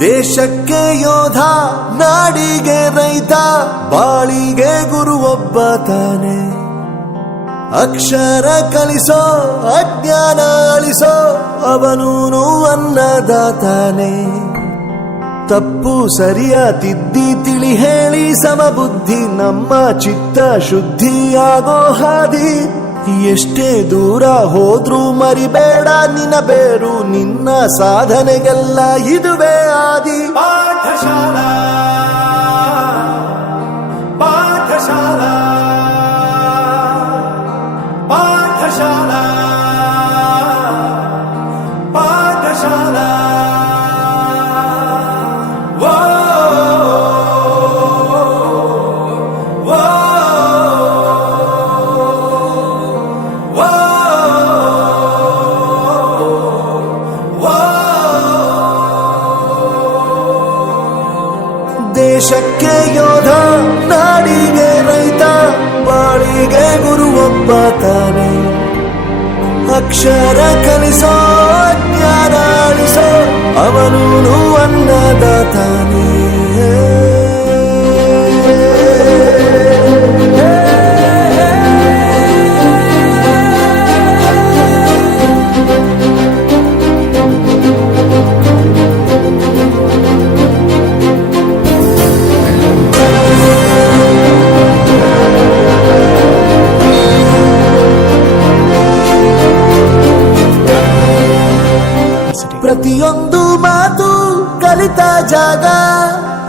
ದೇಶಕ್ಕೆ ಯೋಧ, ನಾಡಿಗೆ ರೈತ, ಬಾಳಿಗೆ ಗುರು ಒಬ್ಬ ತಾನೆ. ಅಕ್ಷರ ಕಲಿಸೋ, ಅಜ್ಞಾನ ಅಳಿಸೋ, ಅವನೂನು ಅನ್ನದಾತಾನೆ. ತಪ್ಪು ಸರಿಯ ತಿದ್ದಿ ತಿಳಿ ಹೇಳಿ ಸಮಬುದ್ಧಿ, ನಮ್ಮ ಚಿತ್ತ ಶುದ್ಧಿಯಾಗೋ ಹಾದಿ. ಎಷ್ಟೇ ದೂರ ಹೋದ್ರೂ ಮರಿಬೇಡ ನಿನ್ನ ಬೇರು, ನಿನ್ನ ಸಾಧನೆಗೆಲ್ಲ ಇದುವೇ ಆದಿ. ಪಾಠಶಾಲಾ ಪಾಠಶಾಲಾ ಪಾಠಶಾಲಾ ಪಾಠಶಾಲಾ. ದೇಶಕ್ಕೆ ಯೋಧ, ನಾಡಿಗೆ ರೈತ, ಬಾಳಿಗೆ ಗುರು ಒಬ್ಬ ತಾನೆ. ಅಕ್ಷರ ಕಲಿಸೋ, ಜ್ಞಾನ ಅಳಿಸೋ, ಅವನೂನು ಅನ್ನದಾತಾನೆ. ಪ್ರತಿಯೊಂದು ಮಾತು ಕಲಿತ ಜಾಗ,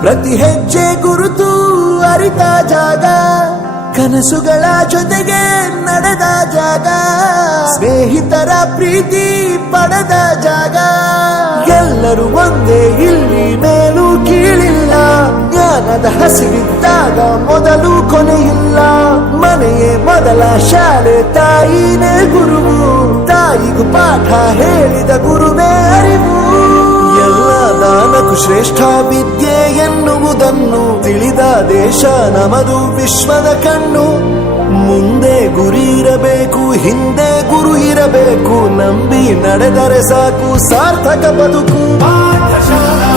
ಪ್ರತಿ ಹೆಜ್ಜೆ ಗುರುತು ಅರಿತ ಜಾಗ, ಕನಸುಗಳ ಜೊತೆಗೆ ನಡೆದ ಜಾಗ, ಸ್ನೇಹಿತರ ಪ್ರೀತಿ ಪಡೆದ ಜಾಗ. ಎಲ್ಲರೂ ಒಂದೇ, ಇಲ್ಲಿ ಮೇಲೂ ಕೀಳಿಲ್ಲ, ಜ್ಞಾನದ ಹಸಿವಿದ್ದಾಗ ಮೊದಲು ಕೊನೆಯಿಲ್ಲ. ಮನೆಯೇ ಮೊದಲ ಶಾಲೆ, ತಾಯಿನೇ ಗುರುವು, ತಾಯಿಗೂ ಪಾಠ ಹೇಳಿದ ಗುರುವೇ ಅರಿವು. ಎಲ್ಲ ದಾನಕ್ಕೂ ಶ್ರೇಷ್ಠ ವಿದ್ಯೆ ಎನ್ನುವುದನ್ನು ತಿಳಿದ ದೇಶ ನಮದು, ವಿಶ್ವದ ಕಣ್ಣು. ಮುಂದೆ ಗುರಿ ಇರಬೇಕು, ಹಿಂದೆ ಗುರು ಇರಬೇಕು, ನಂಬಿ ನಡೆದರೆ ಸಾಕು ಸಾರ್ಥಕ ಬದುಕು. ಪಾಠಶಾಲಾ